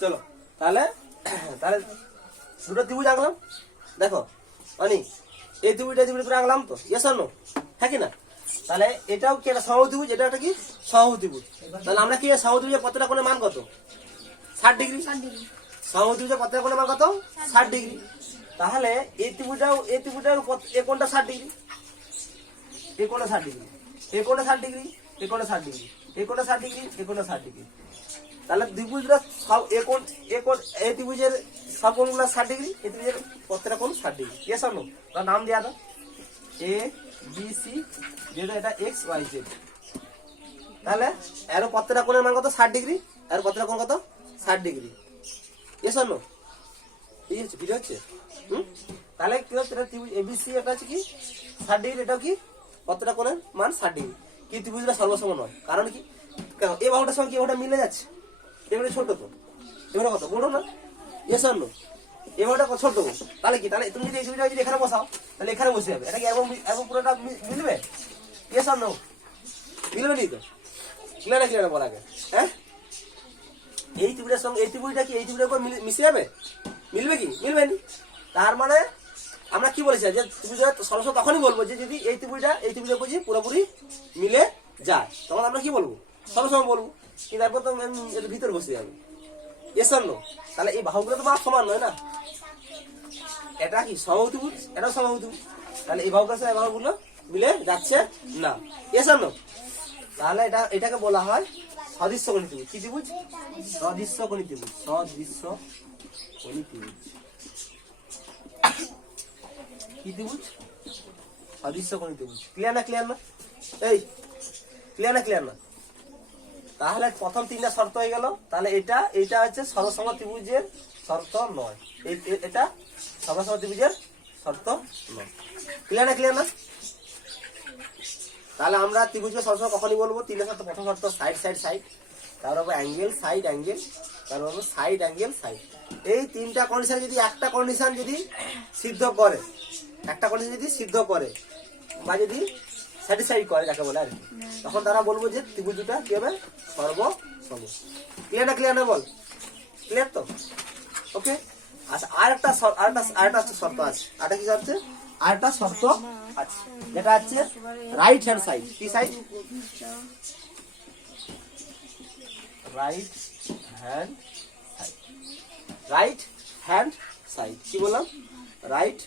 চলো তাহলে তাহলে দুটো ত্রিভুজ আঁকলাম, দেখো মানে এই ত্রিভুজটা ত্রিভুজ করে আঁকলাম তো, ইয়েস অর নো, হ্যাঁ কি না? তাহলে এটাও কি একটা সমবাহু ত্রিভুজ, এটা একটা কি সমবাহু ত্রিভুজ। তাহলে আমরা কি সমবাহু ত্রিভুজের প্রত্যেকটা কোণের মান কত? 60 ডিগ্রি। সমবাহু ত্রিভুজের প্রত্যেকটা কোণের মান কত? 60 ডিগ্রি। তাহলে এই ত্রিভুজটাও এই কোণটা 60 ডিগ্রি, এই কোণটা 60 ডিগ্রি, এই কোণটা 60 ডিগ্রি, এই কোণটা 60 ডিগ্রি, এই কোণটা 60 ডিগ্রি, এই কোণটা 60 ডিগ্রি। তাহলে ত্রিভুজটা সব এই ত্রিভুজের সব কোণগুলো 60 ডিগ্রি, এই ত্রিভুজের প্রত্যেকটা কোণ 60 ডিগ্রি, ইয়েস অর নো? তার নাম দেওয়া দাও এ বি সি, যেহেতু এটা এক্স ওয়াই জেড। তাহলে এর প্রত্যেকটা কোণের মান কত? 60 ডিগ্রি। এর প্রত্যেকটা কোণ কত? 60 ডিগ্রি, ইয়েস অর নো? এই হচ্ছে ভিডিও হচ্ছে। তাহলে কি হচ্ছে, এটা ত্রিভুজ এবিসি, এটা হচ্ছে কি 60 ডিগ্রি, এটাও কি প্রত্যেকটা কোণের মান 60 ডিগ্রি। কি ত্রিভুজটা সর্বসম নয়, কারণ কি এই বাহুটার সঙ্গে কি বাহুটা মিলে যাচ্ছে? এবারে ছোট তো, এবারে কত বড় না, ইয়েস অর নো? এই বাহুটা কত ছোট, তাহলে কি, তাহলে তুমি যদি এই ত্রিভুজটা যদি এখানে বসাও তাহলে এখানে বসে যাবে, এটা কি এবং পুরোটা মিলবে? Yes or no? মিলবে নি তো, ক্লিয়ার বলা আগে, হ্যাঁ? এই ত্রিভুজের সঙ্গে এই ত্রিভুজটা কি এই ত্রিভুজের উপর মিশে যাবে? মিলবে কি? মিলবে নি। তার মানে আমরা কি বলেছি যে ত্রিভুজের সর্বসম তখনই বলবো যে যদি এই ত্রিভুজের উপর পুরোপুরি মিলে যায়, তখন আমরা কি বলবো? সর্বসম বলবো। কিন্তু তারপর তো এর ভিতরে বসে যাবে, ইয়েস অর নো? তাহলে এই বাহুগুলো তো মাপ সমান নয় না, এটা কি সমবাহু ত্রিভুজ, এটাও সমবাহু ত্রিভুজ, তাহলে এই বাহুগুলোর সাথে এই বাহুগুলো মিলে যাচ্ছে না, ইয়েস অর নো? তাহলে এটাকে বলা হয় সদৃশ্যকোণী ত্রিভুজ। কি ত্রিভুজ? সদৃশ্যকোণী ত্রিভুজ, সদৃশ্যকোণী ত্রিভুজ। কি ত্রিভুজ? সদৃশ্যকোণী ত্রিভুজ। ক্লিয়ার না? ক্লিয়ার না? এই ক্লিয়ার না? ক্লিয়ার না? তাহলে প্রথম তিনটা শর্ত হয়ে গেল। তাহলে এটা হচ্ছে সর্বসম ত্রিভুজের শর্ত নয়, এটা সর্বসম ত্রিভুজের শর্ত নয়। ক্লিয়ার না? ক্লিয়ার না? তাহলে আমরা ত্রিভুজকে সবসময় কখনই বলবো তিনটা শর্ত। প্রথম শর্ত সাইড সাইড সাইড, তারপর অ্যাঙ্গেল সাইড অ্যাঙ্গেল, তারপর সাইড অ্যাঙ্গেল সাইড। এই তিনটা কন্ডিশন যদি একটা কন্ডিশন যদি সিদ্ধ করে, একটা কন্ডিশন যদি সিদ্ধ করে বা যদি স্যাটিসফাইড করে যাকে বলে আর কি, তখন তারা বলবো যে ত্রিভুজ দুটা কি হবে? সর্বসম। ক্লিয়ার না? ক্লিয়ার না? বল ক্লিয়ার তো? ওকে। আচ্ছা, আরেকটা শর্ত আছে। আরেকটা কি আছে? আরেকটা শর্ত আছে, যেটা আছে রাইট হ্যান্ড সাইড। কি side? Right hand side. Right hand side কি বললাম? রাইট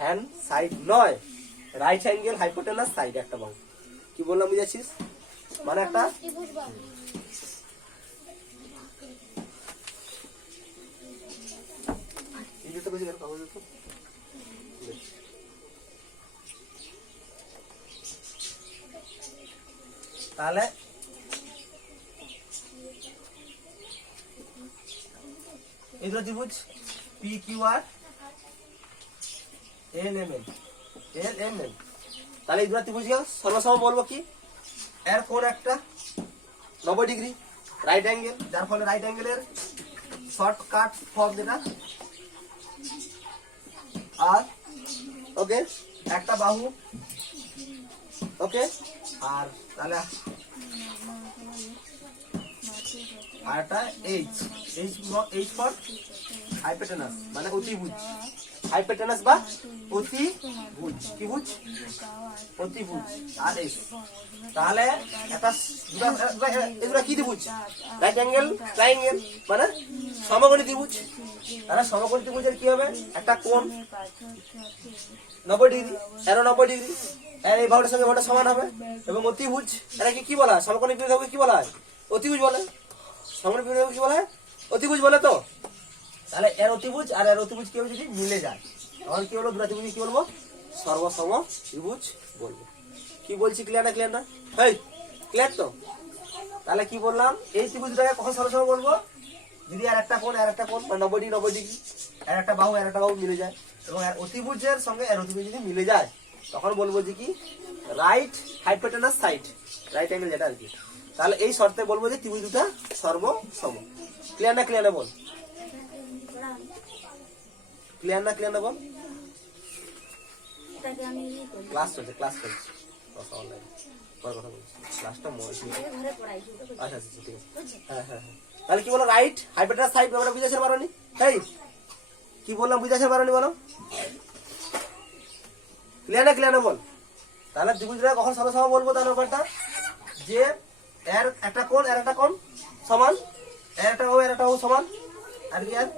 হ্যান্ড সাইড নয়, রাইট অ্যাঙ্গেল হাইপোটেনাস সাইড একটা বাহু। কি বললাম বুঝেছিস? মানে একটা তাহলে এই দুটো ত্রিভুজ P Q R L M N. তাহলে এই দুটো ত্রিভুজকে সর্বসম বলবো কি? এর কোণ একটা 90 ডিগ্রি, রাইট অ্যাঙ্গেল, যার ফলে রাইট অ্যাঙ্গেলের শর্টকাট ফর্ম যেটা, আর ওকে একটা বাহু, ওকে। আর তাহলে আরটা এইচ ফর হাইপোটেনাস, মানে অতিভুজ। হাইপোটেনাস বা অতিভুজ। কি ভুজ? অতিভুজ। আর এইচ। তাহলে এগুলা কি ত্রিভুজ? রাইট অ্যাঙ্গেল ট্রায়াঙ্গেল, মানে সমকোণী ত্রিভুজ। তাহলে সমকোণী ত্রিভুজের কি হবে? একটা কোণ 90 ডিগ্রি, এরও 90 ডিগ্রি, এর এই বাহুটার সঙ্গে বাহুটা সমান হবে। এবং অতিভুজ, এটাকে কি বলা হয়? সমকোণী ত্রিভুজকে কি বলা হয়? অতিভুজ বলে। সমকোণী ত্রিভুজকে কি বলা হয়? অতিভুজ বলে তো। তাহলে এর অতিভুজ আর এর অতিভুজ কি হবে? যদি মিলে যায় তখন কি হলো? দুটো ত্রিভুজ কি বলবো? সর্বসম ত্রিভুজ বলবো। কি বলছি? ক্লিয়ার না? ক্লিয়ার না? হেই ক্লিয়ার তো? তাহলে কি বললাম? এই ত্রিভুজটাকে কখন সর্বসম বলবো? যদি আর একটা কোণ 90 ডিগ্রি, আর একটা বাহু মিলে যায়, এবং এর অতিভুজের সঙ্গে এর অতিভুজ যদি মিলে যায়, তখন বলবো যে কি? Right hypotenuse side, right angle যেটা আর কি। তাহলে এই শর্তে বলবো যে ত্রিভুজ দুটা সর্বসম। ক্লিয়ার না? ক্লিয়ার না? বল ক্লিয়ার না? ক্লিয়ার না? বল। ক্লাসটাকে আমি করি ক্লাস চলছে কথা অনলাইন পরে কথা বলছি ক্লাসটা ঘরে পড়াই আচ্ছা আচ্ছা ঠিক আছে হ্যাঁ তাহলে কি বলো রাইট হাইপোটেনাস সাইড ব্যাপারটা বুঝেছেন পারোনি তাই কি বললাম বুঝেছেন পারোনি বলো ক্লিয়ার না বল তাহলে ত্রিভুজটা কখন সমান বলবো তাহলে ব্যাপারটা যে এর একটা কোণ এর একটা কোণ সমান এর একটা ও এর একটা ও সমান আর কি আর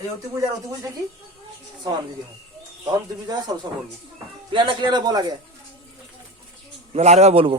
এই অতিভুজ আর অতিভুজটা কি সমান যদি হয় তখন ত্রিভুজটা সব বলবো ক্লিয়ার না বল আগে নাহলে আরেকবার বলবো